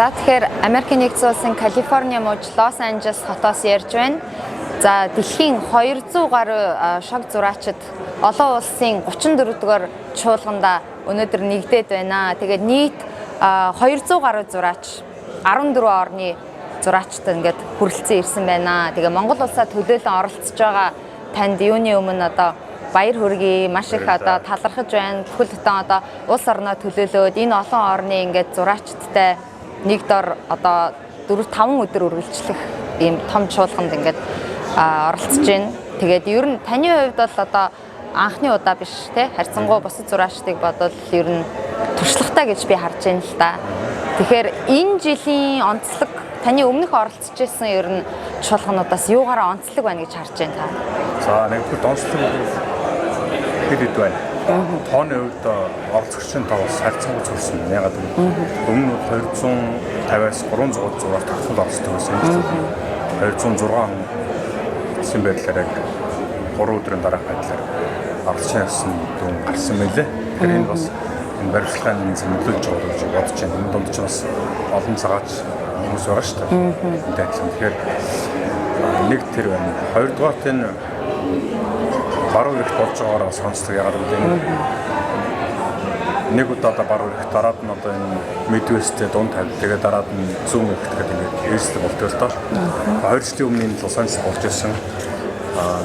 За тэгэхээр Америкийн нэгдсэн улсын Калифорни мужид Лос Анжелес хотоос ярьж байна. За дэлхийн 200 гаруй шог зураачид олон улсын 34-р чуулганда өнөөдөр нэгдээд байна. Тэгээд нийт 200 гаруй зураач 14 орны зураачтай ингээд хүрэлцэн ирсэн байна. Тэгээ Монгол улсаа төлөөлөн оролцож байгаа танд юуны өмнө одоо баяр хүргэе, маш их одоо талархаж байна. Бүхэл бүтэн одоо улс орноо төлөөлөөд энэ олон орны ингээд зураачдтай нэг дор одоо 4-5 өдөр үргэлжлэх ийм том чуулганд ингээд оролцож байна. Тэгээд ер нь таны хувьд бол одоо анхны удаа биш те харьцангуй бусад зураачдыг бодвол ер нь туршлагатай гэж би харж байна л да. Тэгэхээр энэ жилийн онцлог таны өмнөх оролцож байсан ер нь чуулгануудаас юугаараа онцлог байна гэж харж байна та? За нэгдүгээр онцлог хэд байна. Тооны хувьд оролцогчдын тоос харьцангуй зөрсөн. Ягаад гэвэл өмнө нь 250-аас 300 зураг тогтмол оролцдог байсан юм чинь. 206 гэсэн байдлаар яг 3 өдрийн дараах байдлаар оролцсон дүн гарсан мэлээ. Тэгэхээр энэ бас энэ барилгын нөлөөлж байгаа гэж бодож байна. Энэ донд ч бас олон цагаач хүмүүс байгаа шүү дээ. Энд адилхан. Тэгэхээр нэг тэр байна. Хоёрдугаарт энэ баруун эрэгт болж байгаагаа сонсдог ягаад гэвэл нэг удаа баруун эрэгт дараад нь одоо энэ Midwest-тэй дунд тавь. Тэгээд дараад нь зүүн эрэгт гэдэг ингээд эрсдэл болдог л доо. 2 жилийн өмнө энэ Лос Анжелес болж ирсэн.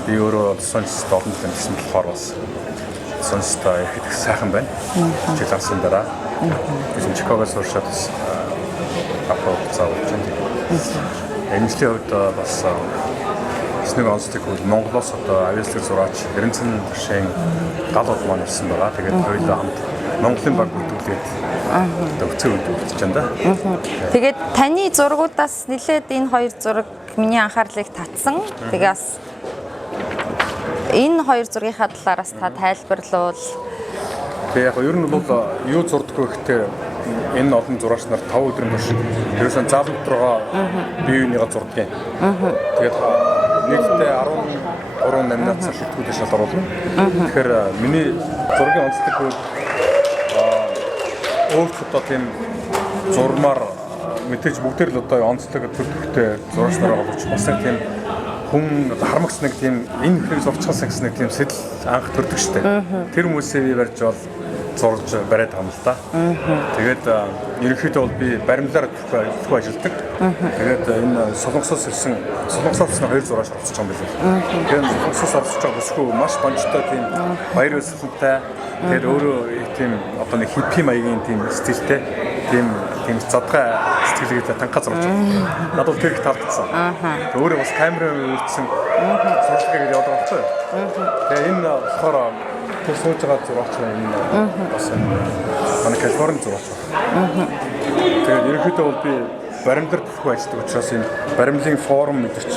Би өөрөө Лос Анжелест олон жил амьдсан болохоор бас Лос Анжелестай их сайхан байна. Жил гарсан дараа Чикагоос уршаад бас апрол цаавч энэ. Энэ жилийн хувьд бас нэг онцлог бол Монголоос одоо авиаслаг зураач Эренцэн ташийн галууд маань ирсэн байгаа. Тэгээд хоёулаа хамт Монголын баг бүрдүүлээд өвцөө үлдэж байна да. Тэгээд таны зургуудаас нэлээд энэ хоёр зураг миний анхаарлыг татсан. Тэгээс энэ хоёр зургийнхаа талаараас та тайлбарлавал. Тэгээ яг ер нь бол юу зурдаггүй гэхдээ энэ олон зураач нар 5 өдрийн турш ерөөсөн заалт руугаа бие биенийгээ зурдаг юм. Тэгээд нийтдээ 13 номинацаар шилдэгдэж шалгаруулна. Тэгэхээр миний зургийн онцлог бол өөртөө тийм зурмаар мэдээж бүгдээр л одоо онцлог төрөлхтэй зураач нараа боловч бас нэг тийм хүн хармагц нэг тийм энэ хэрэг зурчихсан гэсэн нэг тийм сэтэл анх төрдөг штэ. Тэр хүмүүсээ би барьж бол зурж бариад байгаа юм л да. Тэгээд ерөнхийдөө бол би баримлаар төлөв ажилладаг. Тэгээд энэ солонгосоос ирсэн хоёр зураач оролцож байгаа юм байна. Тэгээд солонгосоос оролцож байгаа бүсгүй маш бонжтой тийм баяр ёслолтой. Тэгээд өөрөө тийм одоо нэг хиппи маягийн тийм стилтэй тийм задгай сэтгэлгээтэй танхаа зурж байгаа. Надад бол тэр их таалагдсан. Өөрөө бас камераар үйлдсэн сурчлагыг явуулдаг байхгүй. Тэгээд энэ болохоор тэр сууж байгаа зураач энэ бас манай Калифорни зураач. Тэгээд ерөнхийдөө бол би баримлаар төлөв ажилладаг учраас энэ баримлын форум мэдэрч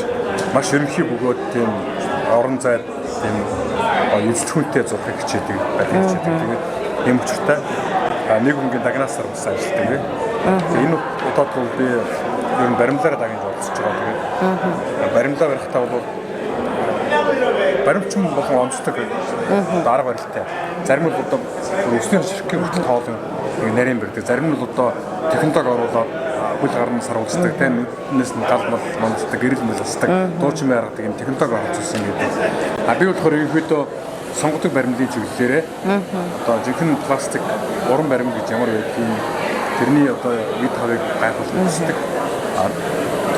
маш ерөнхий бөгөөд тийм орон зайд тийм эзлэхүүнтэй зурхыг хичээдэг байхыг хичээдэг. Тэгээд ийм учиртай нэг өнгийн дагнаасаар бас ажилладаг. Энэ удаад бол би ер нь баримлаараа дагнаж оролцож байгаа. Тэгээд баримлаа барихтаа бол баримтчин болон онцлог дарга барилттай. Зарим нь одоо өсний ширхгийн хүртэл тоолон нарийн барьдаг. Зарим нь одоо технологи оруулаад хөл гарна саруулдаг. Тэрнээс нь гал мал монцдог, гэрэл мэлсдэг, дуучин байгадаг юм технологи оруулсан гэдэг. Би болохоор ерөнхийдөө сонгодог баримлын чиглэлээрээ одоо жинхэнэ пластик уран баримт гэж ямар байдгийг тэрний одоо вид хавыг гайхуулж үздэг.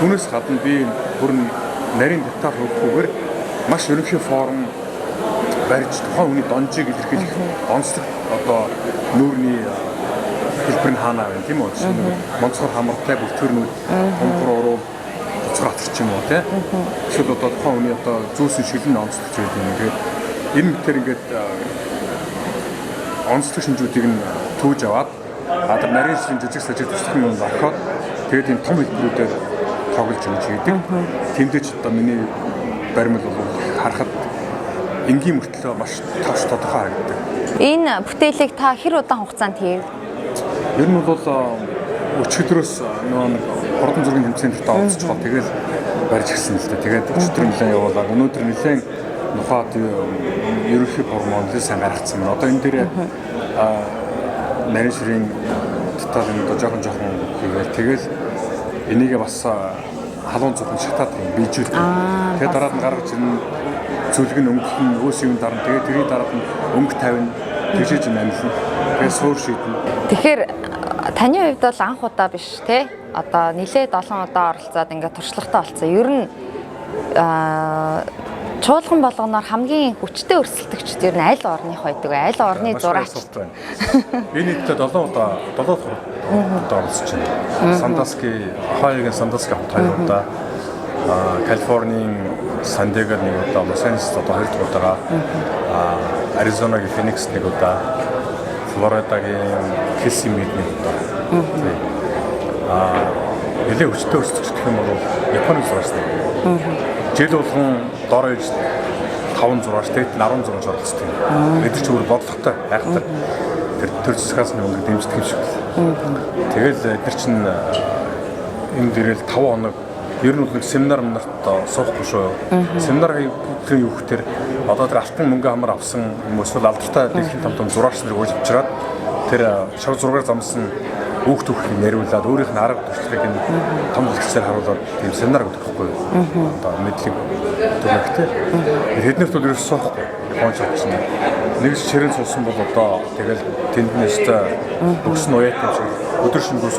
Түүнээс гадна би бүрэн нарийн деталь хөвгөөр маш ерөнхий форм барьж тухайн хүний донжийг илэрхийлэх онцлог одоо нүүрний хэлбэр нь хаана байна тийм үү? Монцгор хамартай бүлтгэрнүүд томхор уруу буцаар атарч юм уу тийм. Эсвэл одоо тухайн хүний одоо зүүсэн шилэн онцлогч байдаг юм. Тэгээд энэ мэтэр ингээд онцлог шинжүүдийг нь түүж аваад тэр нарийн шин жижиг сажиг төсөлтийн юм орхоод тэгээд энэ том хэлбэрүүдээр тоглож өгч хийдэг. Тэмдэж одоо миний баримл бол харахад энгийн мөртлөө маш товч тодорхой харагддаг. Энэ бүтээлийг та хэр удаан хугацаанд хийв? Ер нь бол өчигдрөөс нэг хурдан зургийн тэмцээнд оролцож байгаа. Тэгээд барьж гисэн л дээ. Тэгээд өчигдөр нэлээд явуулаад өнөөдөр нэлээд нухад ерөнхий форм нэлээд сайн гаргацсан байна. Одоо энэ дээр нарийн ширийн хамтдаа энэ одоо жоохон хийгээл тэгэл энийгээ бас халуун цухан шатаад бийжүүлдэг. Тэгээд дараад нь гаргаж ирнэ зүлэг нь өнгөх нь өөс юм дарна. Тэгээд тэрий дараад нь өнгө тавина. Тэгжиж амьдлна. Тэгээд суур шийднэ. Тэгэхээр таны хувьд бол анх удаа биш те? Одоо нилээд олон удаа оролцоод ингээд туршлагатай болсон. Ер нь чуулган болгоноор хамгийн хүчтэй өрсөлдөгчд ер нь аль орных байдаг вэ? Аль орны зураачд? Энэ хэд 7 удаа оролцож байна. Сандаски, Ohioгийн Сандаски хамт 2 удаа, Калифорнийн Сан-Диего 1 удаа, Лос-Анжелес одоо 2 дахь удаага, Аризонагийн Феникс 1 удаа, Флоридагийн Кисимид 1 удаа. Нэлээд хүчтэй өрсөлдөгч гэх юм бол Японы зурагч нэг. Жил болгон дор ээж 5 зурагч, тэгээд 16 оролцдог. Эдгээр ч өөр бодлоготой айхтар тэр засгаас нэг өндөр дэмждэг юм шиг. Тэгэл эдгээр чинь энэ дээрэл 5 хоног ер нь бол нэг семинар нарт суухгүй шүү. Семинар хийх юу гэхээр одоо тэр алтан мөнгө хамаар авсан хүмүүс бол алдартай дэлхийн том зурагч нарыг уйлж авчираад тэр шав зургаар замсан хүүхд түүхийг яриулаад өөрийнх нь арга туршлагыг нь том хэлцээр харуулад тийм семинар өгдөг байхгүй юу? Одоо мэдлэг төгөлтэй. Тэднэрт бол ерөөс суухгүй. Японч чинь нэг ширээн суусан бол одоо тэгэл тэнднээс бүгсэн уяат юм шиг өдөр шөнөгүй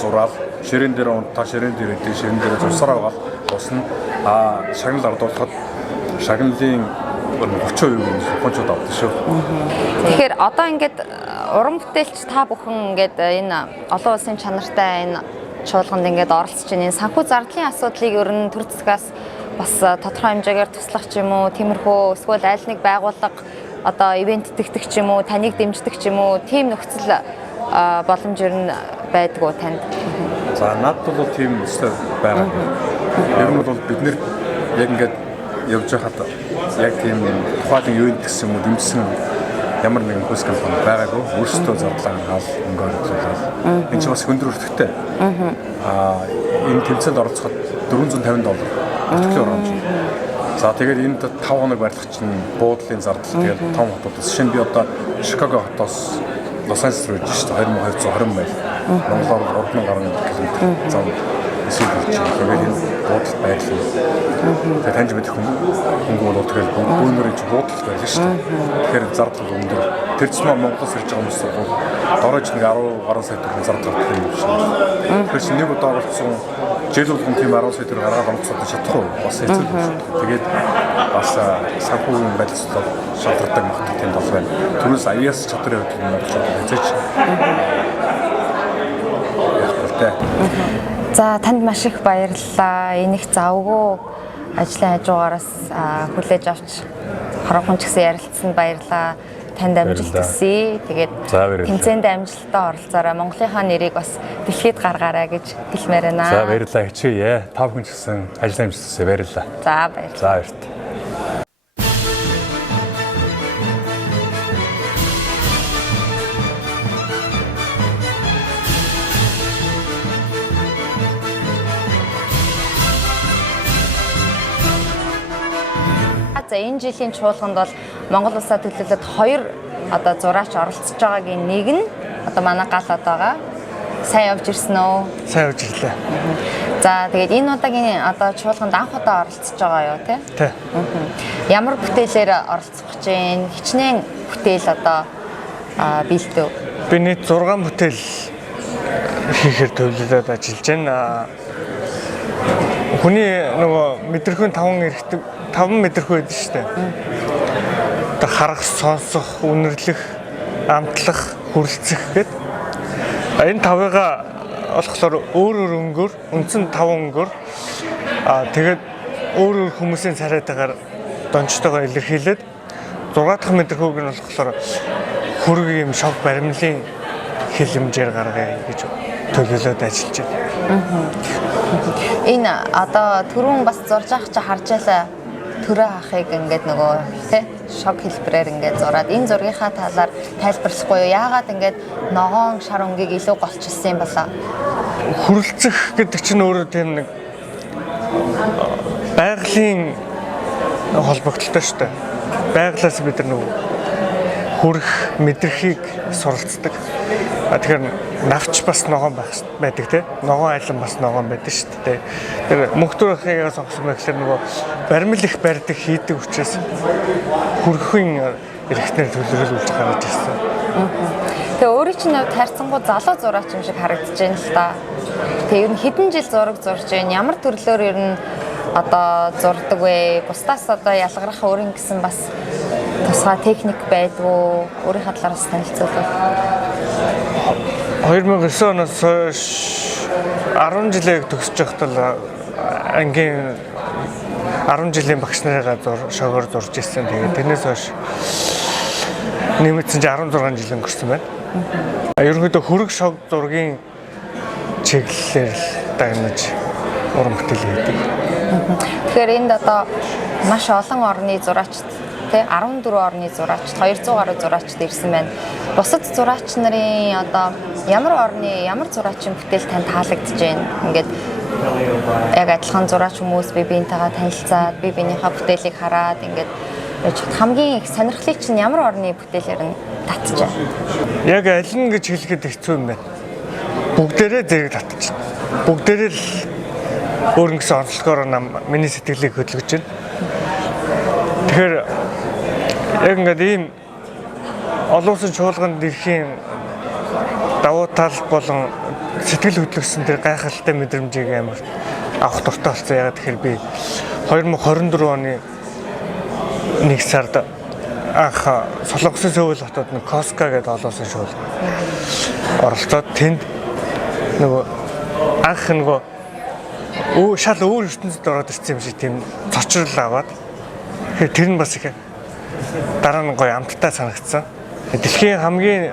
зураал ширээн дээр унтаа ширээн дээр идэх ширээн дээр зурсараа аваад усна шагнал ардуулахад шагналын 30% япончууд авдаг шүү. Тэгэхээр одоо ингээд уран бүтээлч та бүхэн ингээд энэ олон улсын чанартай энэ чуулганд ингээд оролцож байна. Энэ санхүү зардлын асуудлыг ер нь төр засгаас бас тодорхой хэмжээгээр туслах ч юм уу, тиймэрхүү эсвэл аль нэг байгууллага одоо ивент итгэдэг ч юм уу, таныг дэмждэг ч юм уу, тийм нөхцөл боломж ер нь байдгүй танд. За надад бол тийм нөхцөл байгаа. Ер нь бол бид нэр яг ингээд явж байхад яг тийм тухайн ивент гэсэн юм уу дэмжсэн ямар нэгэн хөлс компани байгаагүй. Өөрсдөө зарлаа хаал өнгө оруулаад. Энэ ч бас хөндөр өртөгтэй. Энэ тэмцээнд оролцоход $450 өтгөлийн оромж. За тэгээд энд 5 хоног барилах чинь буудлын зардал тэгээд том хотуудаас шинэ би одоо Шикаго хотоос Лос-Анжелес руу ирж шүү дээ 2220 майл. Монголоор 3000 гаруй км зам эсвэл тэгээд энэ буудлын байрлал. Тэгээд таньж мэдэх хөнгө бол тэгээд бүүнөрийн буудлын байрлал шүү дээ. Тэгэхээр зардал өндөр. Тэр цэцмаа Монголоос ирж байгаа хүмүүс бол дорож нэг 10 гаруй сая төгрөг зардал гаргах юм шиг. Тэгэхээр чинь нэг удаа оролцсон жил болгон тийм 10 сая төгрөг гаргаад онцлоод чадахгүй бас хэцүү шүү. Тэгээд бас санхүүгийн байдлаар шалтгаалдаг магадгүй тийм бол байна. Түрүүс аяас чадрын хувьд монголчууд хэзээч яахгүй. За танд маш их баярлалаа. Энийг завгүй ажлын хажуугаараас хүлээж авч хараахан ч гэсэн ярилцсанд баярлалаа. Танд амжилт хүсье. Тэгээд тэмцээнд амжилттай оролцоорой. Монголынхаа нэрийг бас дэлхийд гаргаарай гэж хэлмээр байна. За баярлалаа хичээе. Та бүхэн ч гэсэн ажлын амжилт хүсье. Баярлалаа. За баярлалаа. За баярлалаа. За энэ жилийн чуулганд бол Монгол улсаа төлөөлөд 2 одоо зураач оролцож байгаагийн нэг нь одоо манай галаад байгаа. Сайн явж ирсэн үү? Сайн явж ирлээ. За тэгээд энэ удаагийн одоо чуулганд анх удаа оролцож байгаа юу те? Тий. Ямар бүтээлээр оролцох гэж байна? Хичнээн бүтээл одоо бэлдв. Би нийт 6 бүтээл хийхээр төлөвлөд ажиллаж байна. Хүний нөгөө мэдрэхүйн 5 мэдрэхүй байдаг шүү дээ. Одоо харах, сонсох, үнэрлэх, амтлах, хүрлцэх гэдэг. Энэ 5-ыг болохоор өөр өнгөөр, үндсэн 5 өнгөөр тэгээд өөр хүмүүсийн царайтаагаар дончтойгоо илэрхийлээд 6 дахь мэдрэхүйг нь болохоор хөрөг юм шог баримлын хилэмжээр гаргая гэж төлөвлөд ажиллаж байна. Энэ одоо түрүүн бас зурж авах чи харж байлаа. Төрөө хахыг ингээд нөгөө тий шог хэлбэрээр ингээд зураад энэ зургийнхаа талаар тайлбарлахгүй юу? Яагаад ингээд ногоон шар өнгийг илүү голчилсан юм болоо? Хүрлцэх гэдэг чинь өөрөө тийм нэг байгалийн холбогдолтой шүү дээ. Байгалаас бид нар нөгөө хүрэх мэдрхийг суралцдаг. Тэгэхээр навч бас ногоон байдаг те. Ногоон айлан бас ногоон байдаг шүү дээ. Тэр мөнхтөр ахыгаа сонгосон мэхлээр нөгөө баримл их барьдаг хийдэг учраас хүрхэхийн эрхтнэр төлөвлөлж гаргаж ирсэн. Тэгээ өөрийн чинь хувьд хайрцангуй залуу зураач юм шиг харагдаж байна л да. Тэгээ ер нь хэдэн жил зураг зурж байна? Ямар төрлөөр ер нь одоо зурдаг вэ? Бусдаас одоо ялгарах өөрийн гэсэн бас тусгай техник байдгүй өөрийнхөө талаараас танилцуулбал. 2009 оноос хойш 10 жилийг төгсөж байхдаа ангийн 10 жилийн багш нарыгаа шогоор зурж ирсэн. Тэгээд тэрнээс хойш нэмэгдсэн 16 жил өнгөрсөн байна. Ерөнхийдөө хөрөг шог зургийн чиглэлээр л дагнаж уран бүтээл хийдэг. Тэгэхээр энд одоо маш олон орны зураачд тий 14 орны зураачд 200 гаруй зураачд ирсэн байна. Бусад зураач нарын одоо ямар орны ямар зураачийн бүтээл тань таалагдж байна? Ингээд яг адилхан зураач хүмүүс бие биентэйгээ танилцаад бие биенийхээ бүтээлийг хараад ингээд хамгийн их сонирхлыг чинь ямар орны бүтээлээр нь татж байна? Яг аль нь гэж хэлэхэд хэцүү юм байна. Бүгдээрээ зэрэг татж байна. Бүгдээрээ л өөр нэгэн онцлогоор миний сэтгэлийг хөдөлгөж байна. Тэгэхээр яг ингээд ийм олон улсын чуулганд ирэхийн давуу тал болон сэтгэл хөдлөсөн тэр гайхалтай мэдрэмжийг амар авах дуртай болсон. Яг тэгэхээр би 2024 оны 1 сард анх Солонгосын Сөүл хотод нэг Коска гэдэг олон улсын чуулганд оролцоод тэнд нөгөө анх нөгөө шал өөр ертөнцид ороод ирсэн юм шиг тийм цочрол аваад тэр нь бас их дараа нь гоё амттай санагдсан. Дэлхийн хамгийн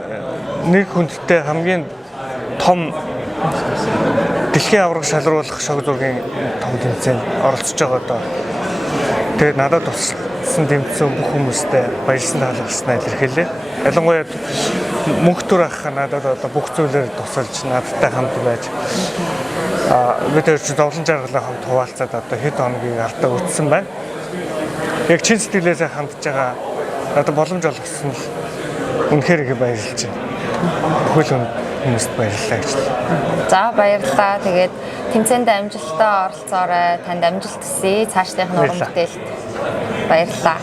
нэг хүндтэй хамгийн том дэлхийн авраг шалруулах шог зургийн том тэмцээнд оролцож байгаа доо. Тэгээд надад туссан тэмцсэн бүх хүмүүстээ баярлсан таалагдсанаа илэрхийлээ. Ялангуяа мөнхтөр ах надад одоо бүх зүйлээр тусалж надтай хамт байж бид тэр зовлон жаргалаа хамт хуваалцаад одоо хэд хоногийн ардаа үтсэн байна. Яг чин сэтгэлээсээ хандж байгаа надад боломж олгосон л үнэхээр их баярлж байна. Бүхэл хүмүүст баярлалаа гэж. За баярлалаа. Тэгээд тэмцээнд амжилттай оролцоорой. Танд амжилт хүсье. Цаашлах нь уран бүтээлд баярлалаа.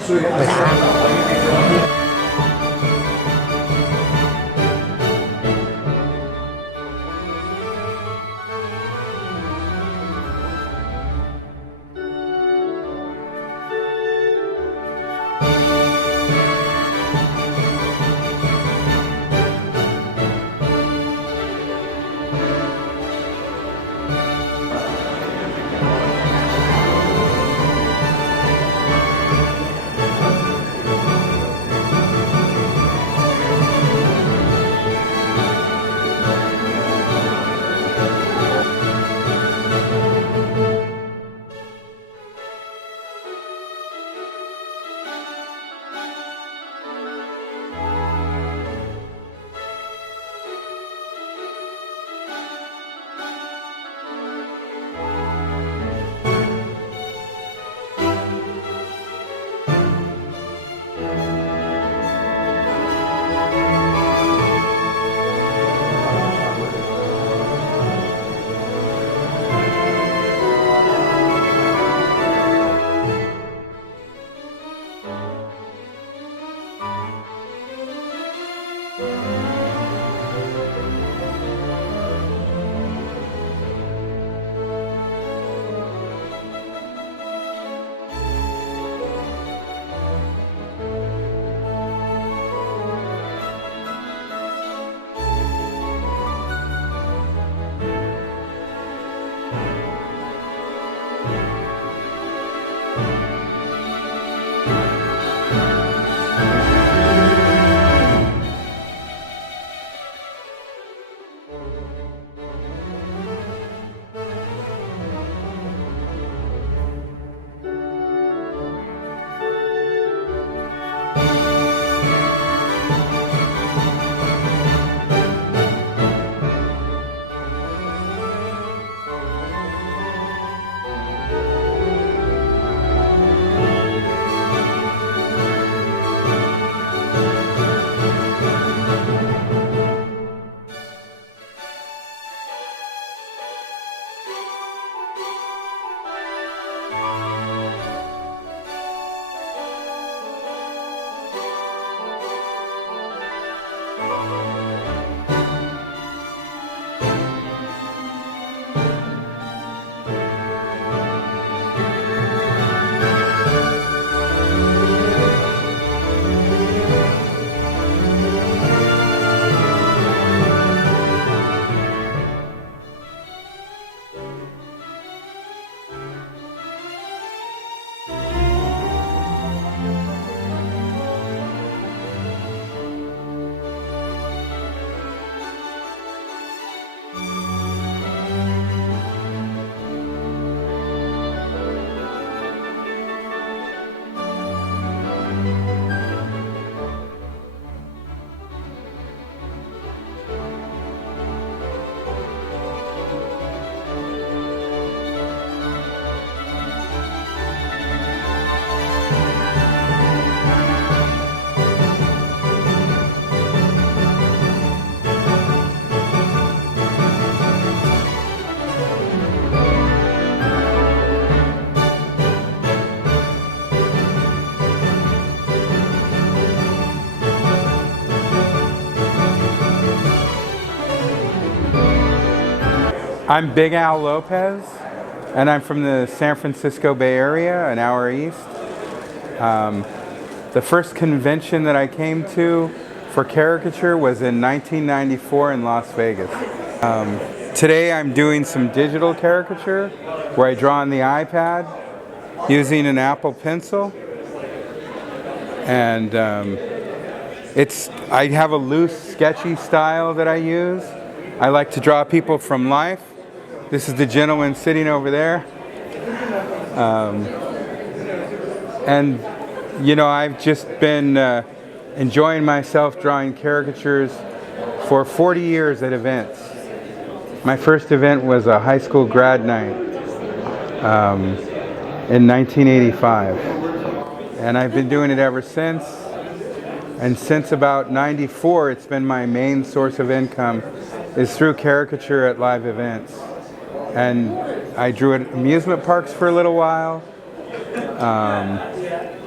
I'm Big Al Lopez, and I'm from the San Francisco Bay Area, an hour east. The first convention that I came to for caricature was in 1994 in Las Vegas. Today I'm doing some digital caricature where I draw on the iPad using an Apple Pencil. And I have a loose, sketchy style that I use. I like to draw people from life. This is the gentleman sitting over there. And you know, I've just been enjoying myself drawing caricatures for 40 years at events. My first event was a high school grad night in 1985. And I've been doing it ever since. And since about 94, it's been my main source of income is through caricature at live events. And I drew at amusement parks for a little while.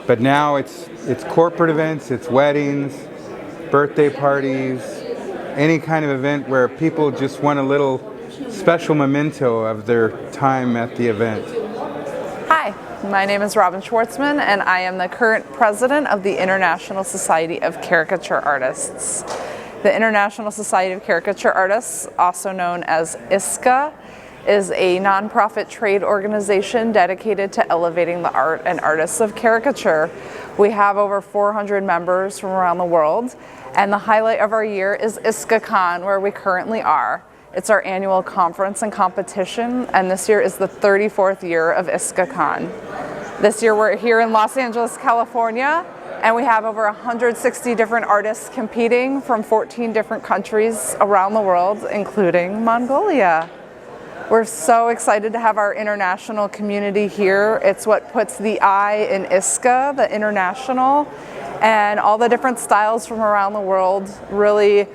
But now it's corporate events, it's weddings, birthday parties, any kind of event where people just want a little special memento of their time at the event. Hi, my name is Robin Schwartzman, and I am the current president of the International Society of Caricature Artists. The International Society of Caricature Artists, also known as ISCA, is a nonprofit trade organization dedicated to elevating the art and artists of caricature. We have over 400 members from around the world, and the highlight of our year is ISCACon, where we currently are. It's our annual conference and competition, and this year is the 34th year of ISCACon. This year we're here in Los Angeles, California, and we have over 160 different artists competing from 14 different countries around the world, including Mongolia. We're so excited to have our international community here. It's what puts the I in ISCA, the international, and all the different styles from around the world really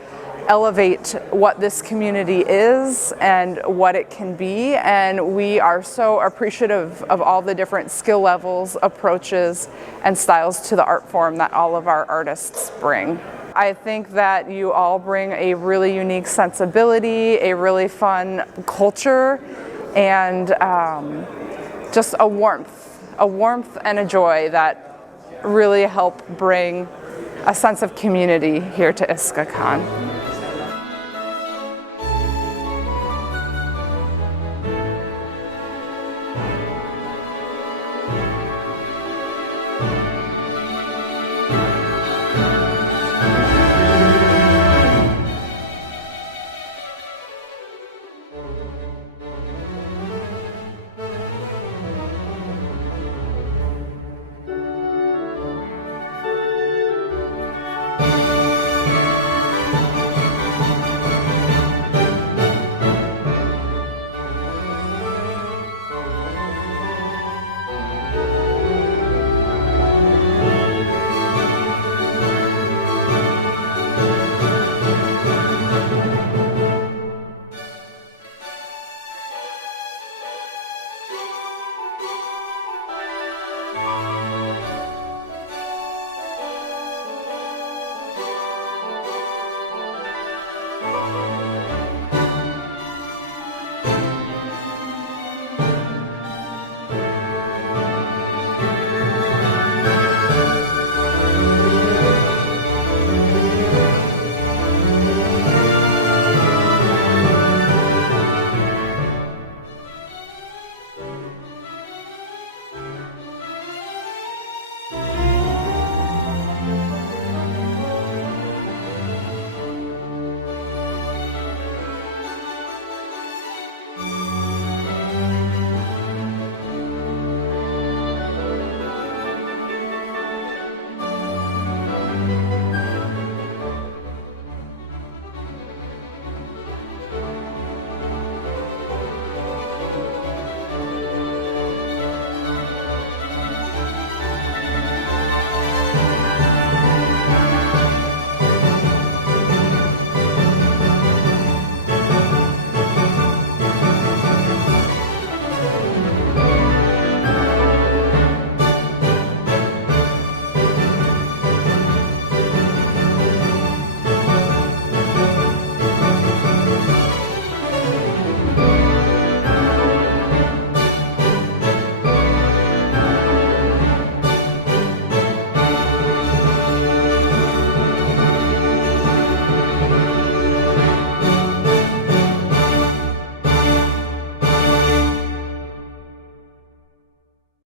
elevate what this community is and what it can be. And we are so appreciative of all the different skill levels, approaches, and styles to the art form that all of our artists bring. I think that you all bring a really unique sensibility, a really fun culture, and just a warmth and a joy that really help bring a sense of community here to ISCACon.